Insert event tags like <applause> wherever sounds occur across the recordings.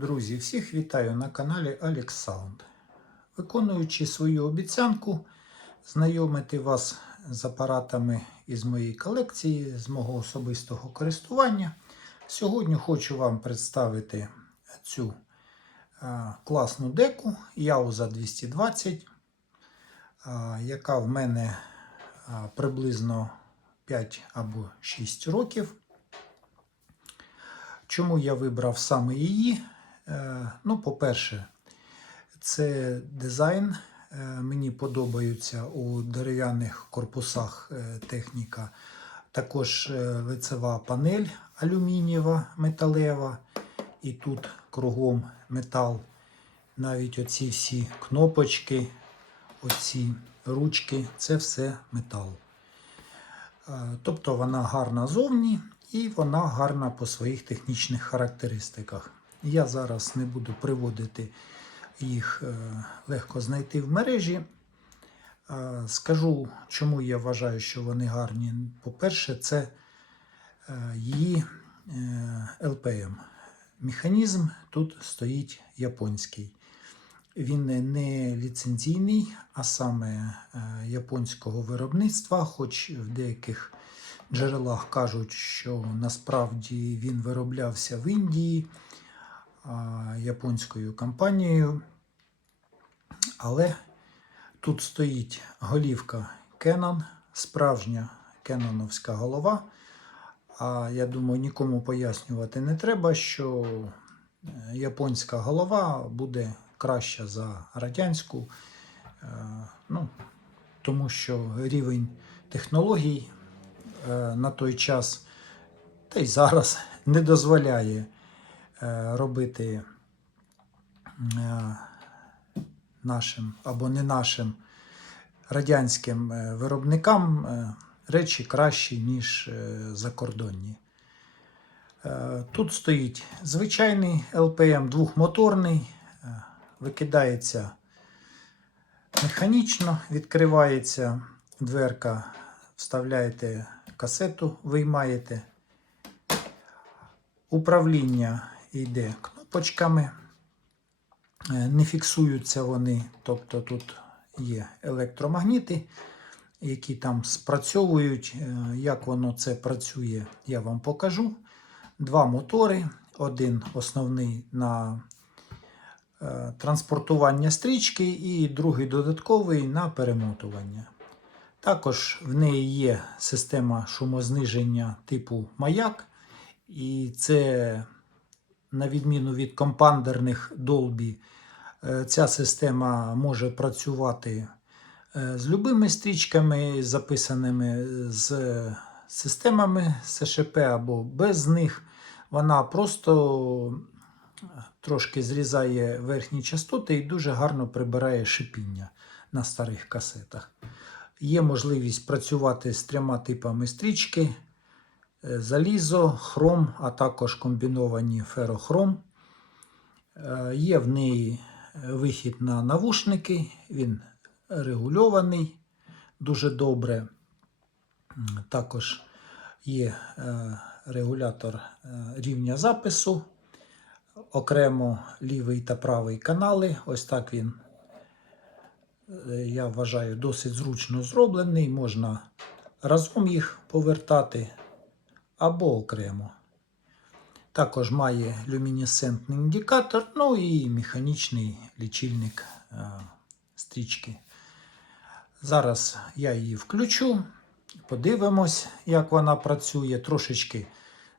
Друзі, всіх вітаю на каналі Sound. Виконуючи свою обіцянку знайомити вас з апаратами із моєї колекції, з мого особистого користування. Сьогодні хочу вам представити цю класну деку Яуза 220, яка в мене приблизно 5 або 6 років. Чому я вибрав саме її? Е, Ну, по-перше, це дизайн. Е, Мені подобаються у дерев'яних корпусах е, техніка. Також лицева панель алюмінієва, металева. І тут кругом метал. Навіть оці всі кнопочки, оці ручки це все метал. Тобто вона гарна зовні і вона гарна по своїх технічних характеристиках. Я зараз не буду приводити їх е, легко знайти в мережі. Е, Скажу, чому я вважаю, що вони гарні. По-перше, це е, її LPM. Механізм тут стоїть японський. Він не- ліцензійний, а саме японського виробництва, хоч в деяких джерелах кажуть, що насправді він вироблявся в Індії японською компанією. Але тут стоїть голівка Canon, справжня кеноновська голова. А я думаю, нікому пояснювати не треба, що е, японська голова буде краща за радянську. Е, Ну, тому що рівень технологій е, на той час, та й зараз <laughs> не дозволяє робити е, нашим або не нашим радянським е, виробникам е, речі кращі, ніж е, закордонні. Е, Тут стоїть звичайний LPM двохмоторний, е, викидається механічно, відкривається дверка, вставляєте касету, виймаєте. Управління йде кнопочками, Е, не фіксуються вони, тобто тут є електромагніти, які там спрацьовують. Е, Як воно це працює, я вам покажу. Два мотори, один основний на е, транспортування стрічки, і другий додатковий на перемотування. Також в неї є система шумозниження типу маяк, і це, на відміну від компандерних Dolby, е, ця система може працювати е, з любими стрічками, записаними з системами СШП або без них. Вона просто трошки зрізає верхні частоти і дуже гарно прибирає шипіння на старих касетах. Є можливість працювати з трьома типами стрічки: е, залізо, хром, а також комбіновані ферохром. Е, Є в неї вихід на навушники, він регульований дуже добре. Також є е, регулятор е, рівня запису, окремо лівий та правий канали. Ось так він, е, я вважаю, досить зручно зроблений. Можна разом їх повертати або окремо. Також має люмінесцентний індикатор, ну і механічний лічильник е, стрічки. Зараз я її включу, подивимось, як вона працює. Трошечки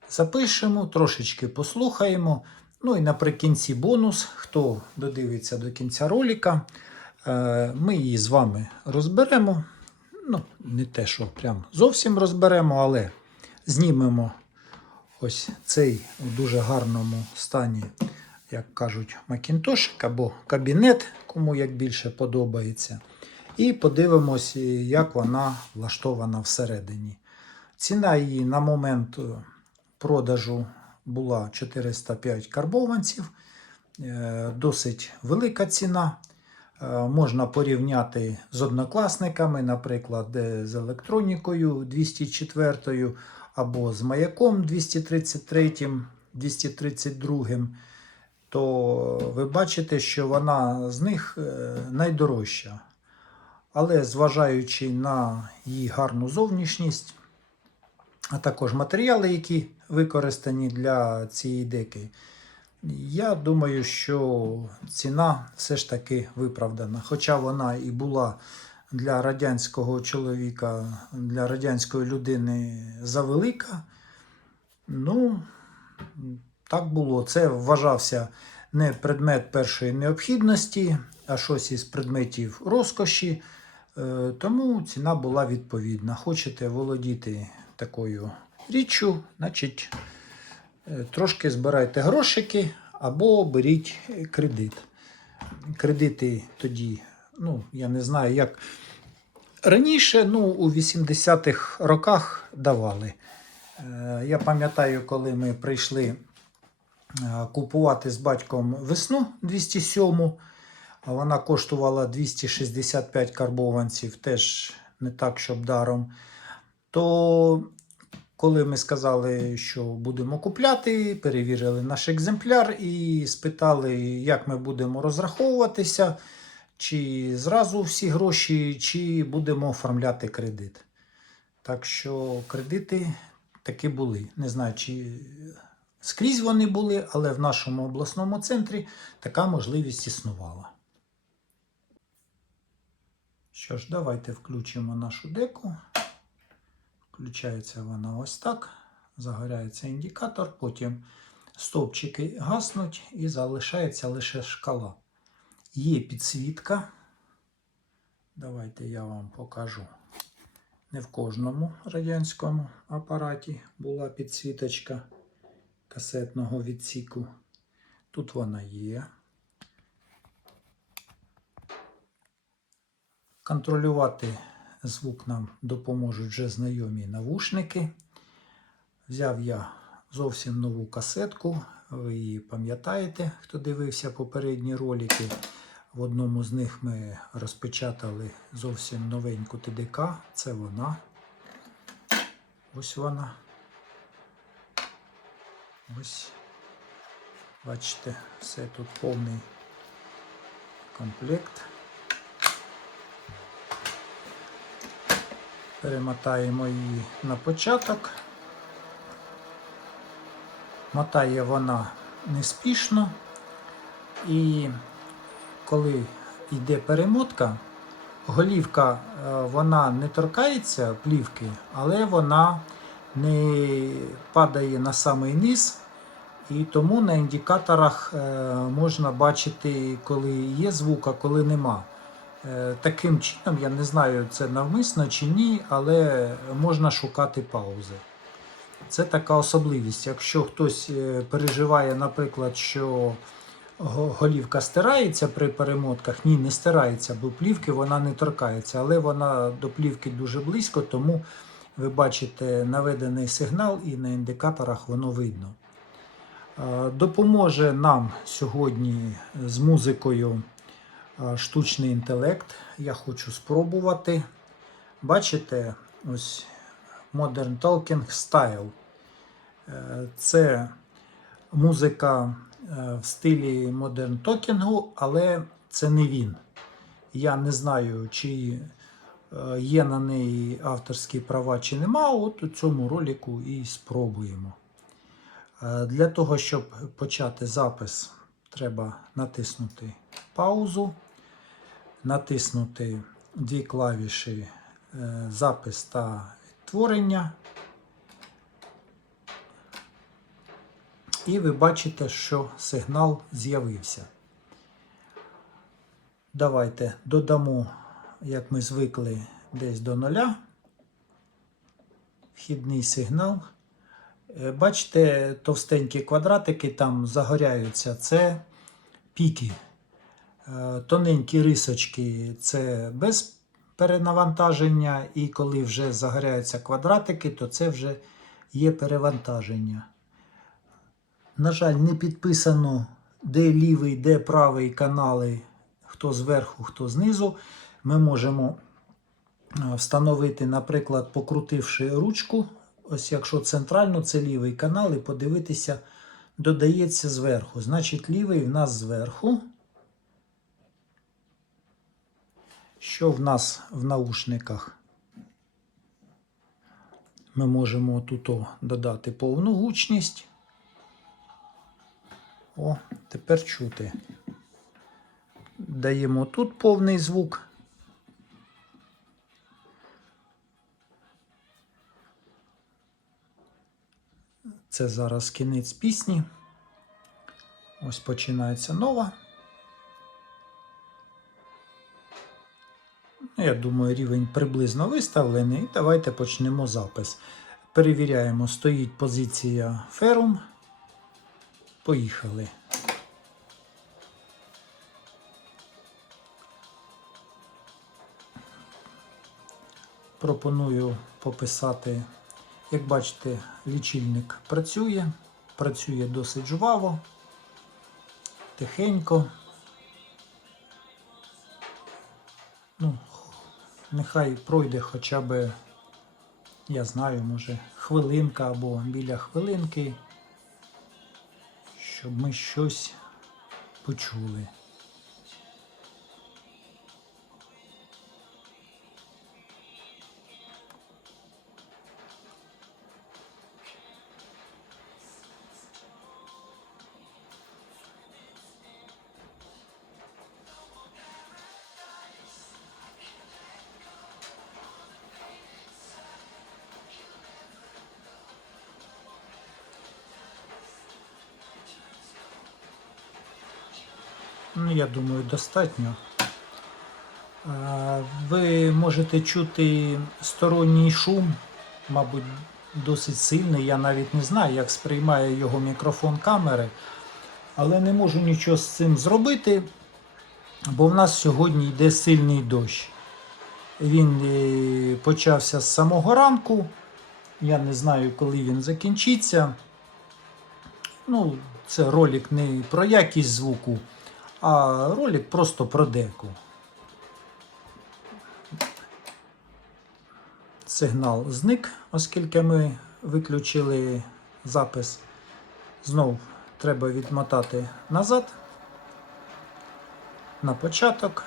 запишемо, трошечки послухаємо. Ну і наприкінці бонус, хто додивиться до кінця ролика, е, ми її з вами розберемо. Ну, не те, що прям зовсім розберемо, але знімемо ось цей у дуже гарному стані, як кажуть, макінтошик або кабінет, кому як більше подобається. І подивимось, як вона влаштована всередині. Ціна її на момент е, продажу була 405 карбованців. Е, Досить велика ціна. Е, Можна порівняти з однокласниками, наприклад, з електронікою 204 або з маяком 233, 232. то ви бачите, що вона з них е, найдорожча. Але зважаючи на її гарну зовнішність, а також матеріали, які використані для цієї деки, я думаю, що ціна все ж таки виправдана. Хоча вона і була для радянського чоловіка, для радянської людини завелика. Ну, так було. Це вважався не предмет першої необхідності, а щось із предметів розкоші. Е, Тому ціна була відповідна. Хочете володіти такою річчю, значить е, трошки збирайте грошики або беріть кредит. Кредити тоді, ну, я не знаю, як раніше, ну, у 80-х роках давали. Е, Я пам'ятаю, коли ми прийшли е, купувати з батьком весну 207, а вона коштувала 265 карбованців, теж не так, щоб даром. То коли ми сказали, що будемо купляти, перевірили наш екземпляр і спитали, як ми будемо розраховуватися, чи зразу всі гроші, чи будемо оформляти кредит. Так що кредити таки були. Не знаю, чи скрізь вони були, але в нашому обласному центрі така можливість існувала. Що ж, давайте включимо нашу деку. Включається вона ось так. Загоряється індикатор, потім стовпчики гаснуть і залишається лише шкала. Є підсвітка. Давайте я вам покажу. Не в кожному радянському апараті була підсвіточка касетного відсіку. Тут вона є. Контролювати звук нам допоможуть вже знайомі навушники. Взяв я зовсім нову касетку. Ви її пам'ятаєте, хто дивився попередні ролики. В одному з них ми розпечатали зовсім новеньку ТДК. Це вона. Ось вона. Ось. Бачите, все тут повний комплект. Перемотаємо її на початок. Мотає вона неспішно. І коли йде перемотка, голівка е, вона не торкається плівки, але вона не падає на самий низ. І тому на індикаторах е, можна бачити, коли є звук, а коли нема. Е, Таким чином, я не знаю, це навмисно чи ні, але можна шукати паузи. Це така особливість. Якщо хтось переживає, наприклад, що голівка стирається при перемотках, ні, не стирається, бо плівки вона не торкається, але вона до плівки дуже близько, тому ви бачите наведений сигнал і на індикаторах воно видно. Е, Допоможе нам сьогодні з музикою е, штучний інтелект. Я хочу спробувати. Бачите, ось Modern Talking Style. Е, Це музика е, в стилі Modern Talking, але це не він. Я не знаю, чи е, є на неї авторські права, чи нема. От у цьому ролику і спробуємо. Е, Для того, щоб почати запис, треба натиснути паузу, натиснути дві клавіші е, запис та відтворення. І ви бачите, що сигнал з'явився. Давайте додамо, як ми звикли, десь до нуля. Вхідний сигнал. Е, Бачите, товстенькі квадратики там загоряються. Це піки. Е, Тоненькі рисочки це без перенавантаження, і коли вже загоряються квадратики, то це вже є перевантаження. На жаль, не підписано, де лівий, де правий канали, хто зверху, хто знизу. Ми можемо е, встановити, наприклад, покрутивши ручку. Ось якщо центрально, це лівий канал, і подивитися додається зверху. Значить, лівий в нас зверху. Що в нас в наушниках? Ми можемо тут додати повну гучність. О, тепер чути. Даємо тут повний звук. Це зараз кінець пісні. Ось починається нова. Ну, Я думаю, рівень приблизно виставлений. Давайте почнемо запис. Перевіряємо, стоїть позиція ферум. Поїхали. Пропоную пописати, як бачите, лічильник працює, працює досить жваво, тихенько. Ну, нехай пройде хоча б, я знаю, може, хвилинка або біля хвилинки, щоб ми щось почули. Я думаю, достатньо. Е, Ви можете чути сторонній шум, мабуть, досить сильний. Я навіть не знаю, як сприймає його мікрофон камери, але не можу нічого з цим зробити, бо в нас сьогодні йде сильний дощ. Він е, почався з самого ранку. Я не знаю, коли він закінчиться. Ну, це ролик не про якість звуку, а ролик просто про деку. Сигнал зник, оскільки ми виключили запис. Знов треба відмотати назад на початок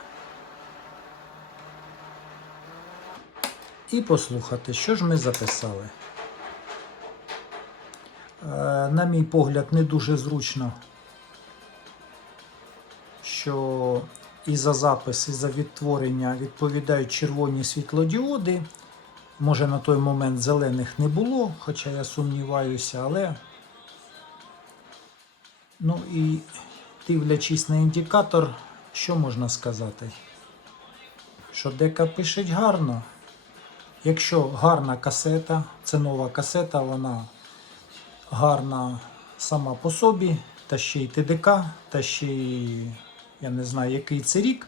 і послухати, що ж ми записали. Е, На мій погляд, не дуже зручно, що і за запис, і за відтворення відповідають червоні світлодіоди. Може на той момент зелених не було, хоча я сумніваюся, але ну і дивлячись на індикатор, що можна сказати? Що дека пишеть гарно. Якщо гарна касета, це нова касета, вона гарна сама по собі, та ще й ТДК, та ще й я не знаю, який це рік.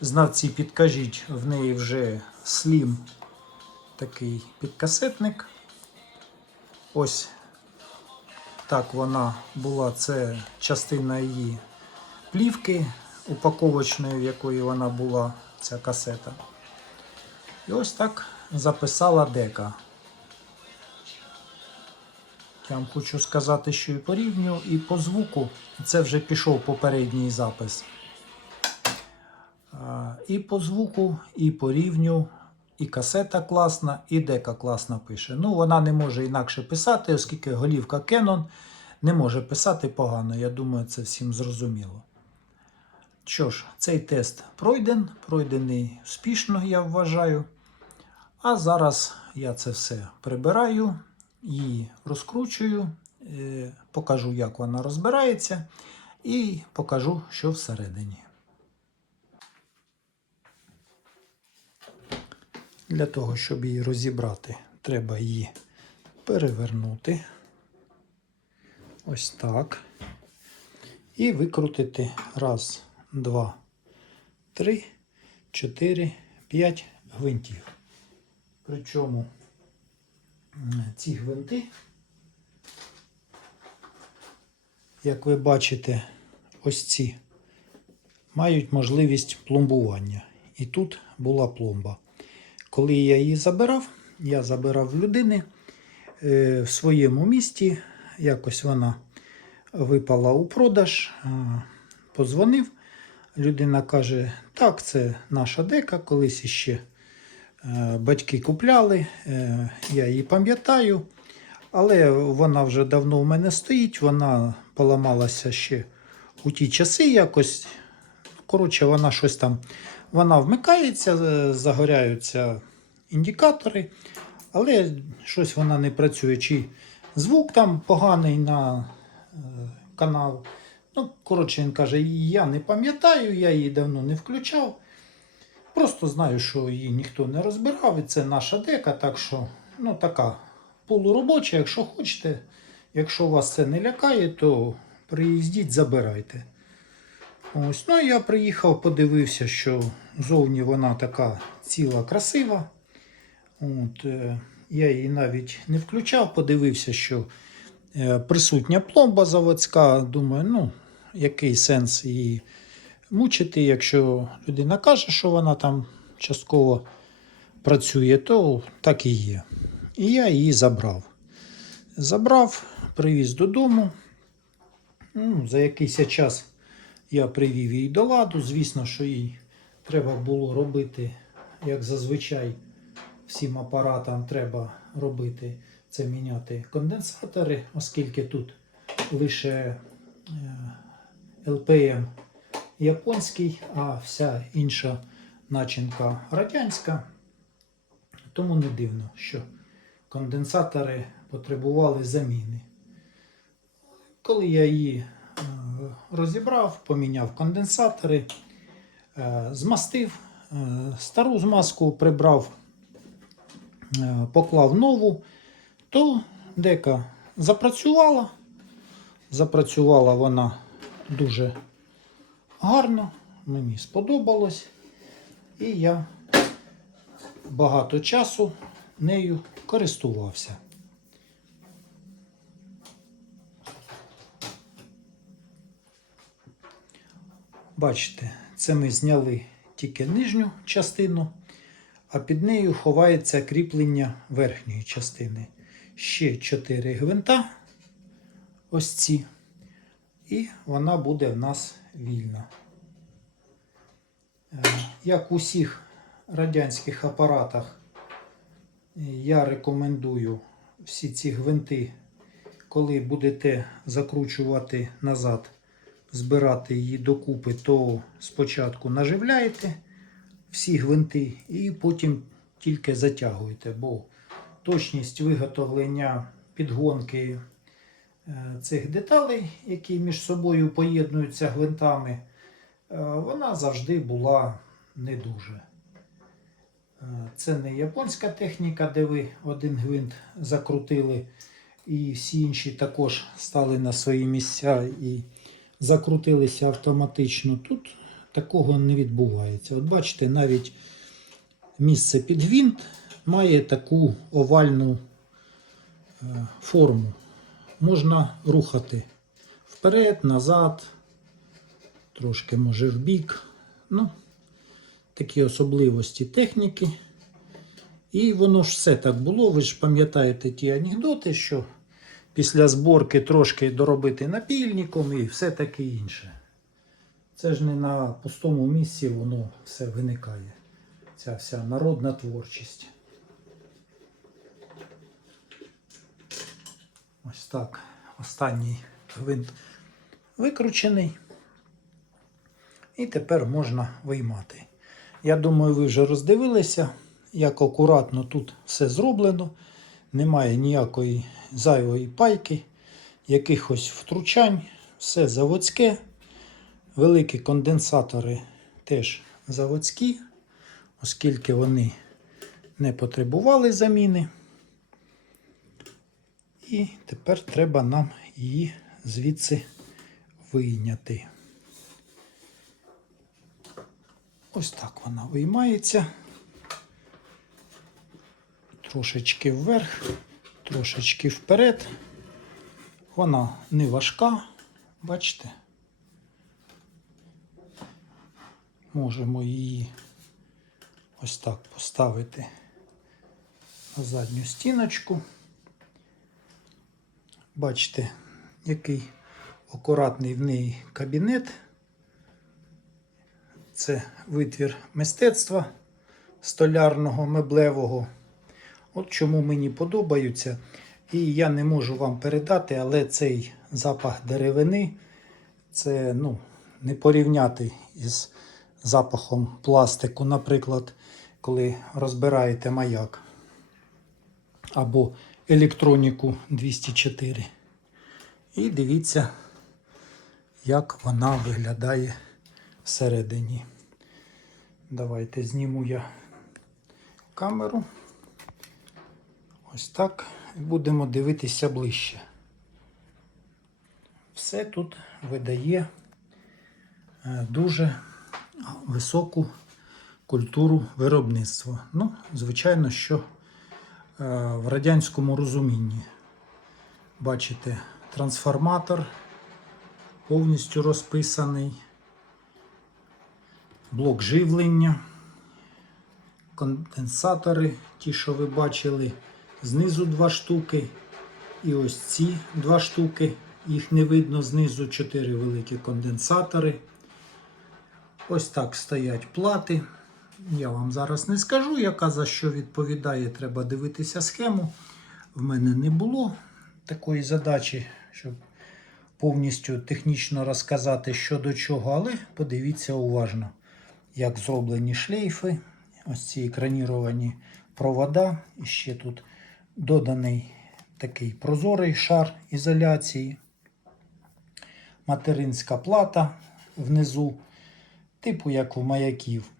Знавці підкажіть, в неї вже слім такий підкасетник. Ось так вона була. Це частина її плівки упаковочної, в якої вона була, ця касета. І ось так записала дека. Я вам хочу сказати, що і по рівню, і по звуку. Це вже пішов попередній запис. І по звуку, і по рівню, і касета класна, і дека класно пише. Ну, вона не може інакше писати, оскільки голівка Canon не може писати погано. Я думаю, це всім зрозуміло. Що ж, цей тест пройден, пройдений успішно, я вважаю. А зараз я це все прибираю, її розкручую, е, покажу, як вона розбирається, і покажу, що всередині. Для того, щоб її розібрати, треба її перевернути. Ось так. І викрутити. Раз, два, три, чотири, п'ять гвинтів. Причому ці гвинти, як ви бачите, ось ці мають можливість пломбування. І тут була пломба. Коли я її забирав, я забирав людини е, в своєму місті. Якось вона випала у продаж. Позвонив. Людина каже: так, це наша дека, колись іще е, батьки купляли, е, я її пам'ятаю. Але вона вже давно в мене стоїть, вона поламалася ще у ті часи якось. Коротше, вона щось там. Вона вмикається, е, загоряються індикатори, але щось вона не працює. Чи звук там поганий на е, канал. Ну, коротше, він каже, я не пам'ятаю, я її давно не включав. Просто знаю, що її ніхто не розбирав, і це наша дека, так що, ну, така полуробоча, якщо хочете. Якщо вас це не лякає, то приїздіть, забирайте. Ось, ну я приїхав, подивився, що зовні вона така ціла, красива. От, е, я її навіть не включав, подивився, що е, присутня пломба заводська. Думаю, ну, який сенс її мучити, якщо людина каже, що вона там частково працює, то так і є. І я її забрав. Забрав, привіз додому. Ну, за якийсь час я привів її до ладу. Звісно, що їй треба було робити, як зазвичай, всім апаратам треба робити це міняти конденсатори, оскільки тут лише е, LPM японський, а вся інша начинка радянська. Тому не дивно, що конденсатори потребували заміни. Коли я її е, розібрав, поміняв конденсатори, е, змастив, е, стару змазку прибрав, е, поклав нову, то дека запрацювала. Запрацювала вона дуже гарно, мені сподобалось. І я багато часу нею користувався. Бачите, це ми зняли тільки нижню частину, а під нею ховається кріплення верхньої частини. Ще 4 гвинта, ось ці, і вона буде в нас вільна. Е, Як у всіх радянських апаратах, е, я рекомендую всі ці гвинти, коли будете закручувати назад, збирати її докупи, то спочатку наживляєте всі гвинти і потім тільки затягуєте, бо точність виготовлення підгонки е, цих деталей, які між собою поєднуються гвинтами, е, вона завжди була не дуже. Е, Це не японська техніка, де ви один гвинт закрутили, і всі інші також стали на свої місця і закрутилися автоматично. Тут такого не відбувається. От бачите, навіть місце під гвинт має таку овальну е, форму. Можна рухати вперед, назад, трошки може в бік. Ну, такі особливості техніки. І воно ж все так було. Ви ж пам'ятаєте ті анекдоти, що після зборки трошки доробити напільником і все таке інше. Це ж не на пустому місці воно все виникає. Ця вся народна творчість. Ось так. Останній гвинт викручений. І тепер можна виймати. Я думаю, ви вже роздивилися, як акуратно тут все зроблено. Немає ніякої зайвої пайки, якихось втручань, все заводське. Великі конденсатори теж заводські, оскільки вони не потребували заміни. І тепер треба нам її звідси вийняти. Ось так вона виймається. Трошечки вверх, трошечки вперед. Вона не важка, бачите? Можемо її ось так поставити на задню стіночку. Бачите, який акуратний в неї кабінет. Це витвір мистецтва столярного, меблевого. От чому мені подобаються. І я не можу вам передати, але цей запах деревини це ну, не порівняти із запахом пластику, наприклад, коли розбираєте маяк або електроніку 204. І дивіться, як вона виглядає всередині. Давайте зніму я камеру. Ось так. Будемо дивитися ближче. Все тут видає е, дуже високу культуру виробництва. Ну, звичайно, що е, в радянському розумінні. Бачите, трансформатор повністю розписаний, блок живлення, конденсатори, ті, що ви бачили, знизу два штуки. І ось ці два штуки, їх не видно знизу, чотири великі конденсатори. Ось так стоять плати. Я вам зараз не скажу, яка за що відповідає. Треба дивитися схему. В мене не було такої задачі, щоб повністю технічно розказати, що до чого, але подивіться уважно, як зроблені шлейфи, ось ці екраніровані провода. І ще тут доданий такий прозорий шар ізоляції, материнська плата внизу, типу як у маяків.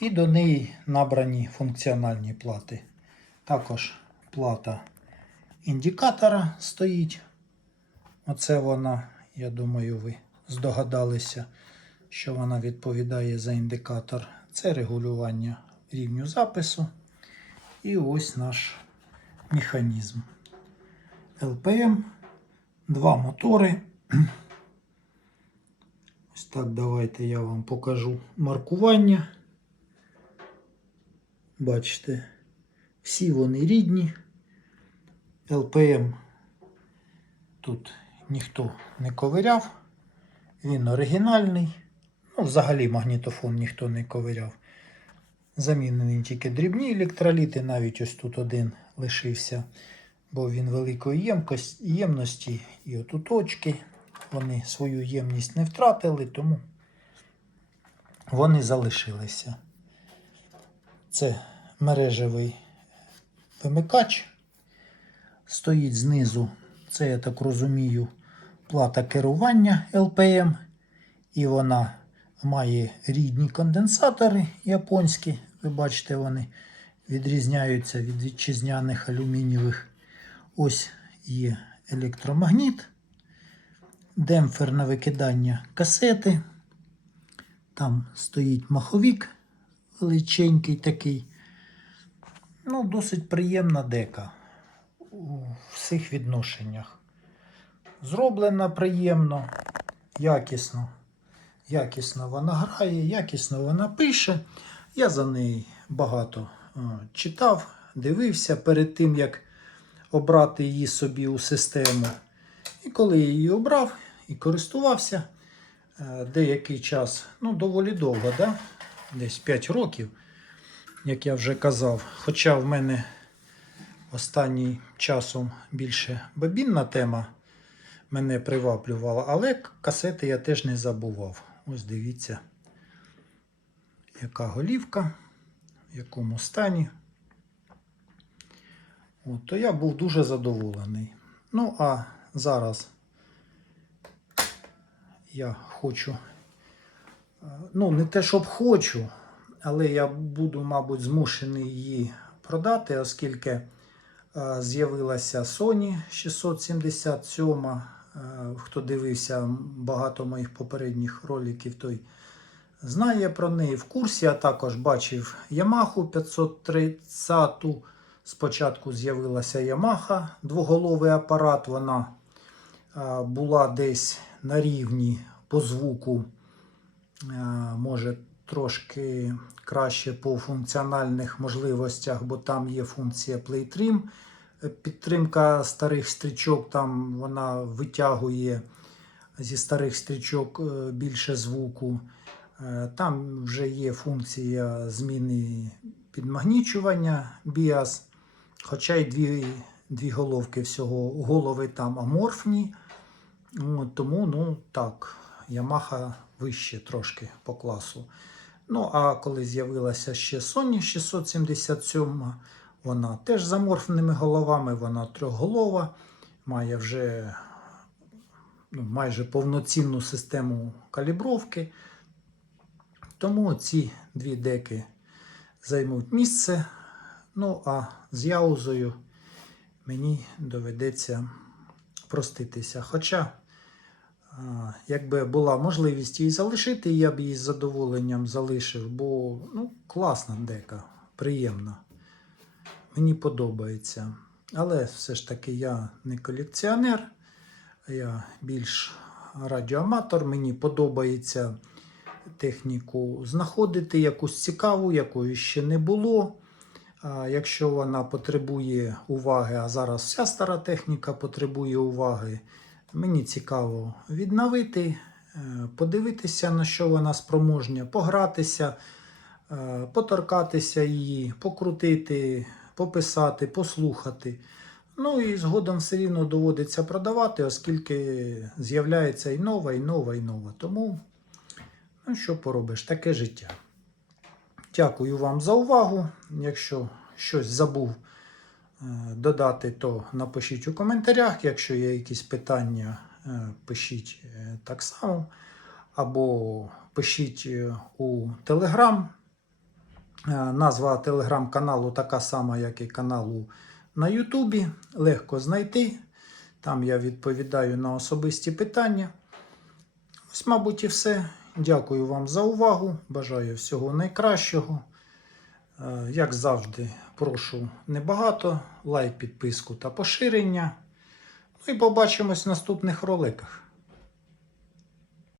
І до неї набрані функціональні плати. Також плата індикатора стоїть. Оце вона, я думаю, ви здогадалися, що вона відповідає за індикатор. Це регулювання рівню запису. І ось наш механізм. LPM, два мотори. <clears throat> Ось так, давайте я вам покажу маркування. Бачите, всі вони рідні. LPM тут ніхто не ковиряв. Він оригінальний. Ну, взагалі магнітофон ніхто не ковиряв. Замінені тільки дрібні електроліти, навіть ось тут один лишився, бо він великої ємкості, ємності і отут точки. Вони свою ємність не втратили, тому вони залишилися. Це мережевий вимикач. Стоїть знизу, це, я так розумію, плата керування LPM. І вона має рідні конденсатори японські. Ви бачите, вони відрізняються від вітчизняних алюмінієвих. Ось є електромагніт, демпфер на викидання касети. Там стоїть маховік величенький такий. Ну, досить приємна дека у всіх відношеннях. Зроблена приємно, якісно. Якісно вона грає, якісно вона пише. Я за неї багато читав, дивився перед тим, як обрати її собі у систему. І коли я її обрав і користувався е, деякий час, ну, доволі довго, да? десь 5 років, як я вже казав. Хоча в мене останнім часом більше бабінна тема мене приваблювала, але касети я теж не забував. Ось дивіться, яка голівка, в якому стані. От, то я був дуже задоволений. Ну, а зараз я хочу, е, ну, не те, щоб хочу, але я буду, мабуть, змушений її продати, оскільки е, з'явилася Sony 677. Е, Хто дивився багато моїх попередніх роликів, той знає про неї в курсі. Я також бачив Yamaha 530. Спочатку з'явилася Yamaha, двоголовий апарат. Вона була десь на рівні по звуку, може трошки краще по функціональних можливостях, бо там є функція PlayTrim. Підтримка старих стрічок, там вона витягує зі старих стрічок е, більше звуку. Е, Там вже є функція зміни підмагнічування BIAS, хоча й дві, дві головки всього, голови там аморфні. Тому, ну так, Yamaha вище трошки по класу. Ну, а коли з'явилася ще Sony 677, вона теж з аморфними головами, вона трьохголова, має вже ну, майже повноцінну систему калібровки. Тому ці дві деки займуть місце. Ну, а з яузою мені доведеться проститися. Хоча, якби була можливість її залишити, я б її з задоволенням залишив, бо ну, класна дека, приємна. Мені подобається. Але все ж таки я не колекціонер, я більш радіоаматор. Мені подобається техніку знаходити якусь цікаву, якої ще не було. Якщо вона потребує уваги, а зараз вся стара техніка потребує уваги, мені цікаво відновити, е, подивитися, на що вона спроможня, погратися, е, поторкатися її, покрутити, пописати, послухати. Ну і згодом все рівно доводиться продавати, оскільки з'являється і нова, і нова, і нова. Тому, ну що поробиш, таке життя. Дякую вам за увагу. Якщо щось забув е, додати, то напишіть у коментарях. Якщо є якісь питання, е, пишіть е, так само. Або пишіть у Телеграм. Назва телеграм-каналу така сама, як і каналу на Ютубі. Легко знайти. Там я відповідаю на особисті питання. Ось, мабуть, і все. Дякую вам за увагу. Бажаю всього найкращого. Е, Як завжди, прошу небагато. Лайк, підписку та поширення. Ну і побачимось в наступних роликах.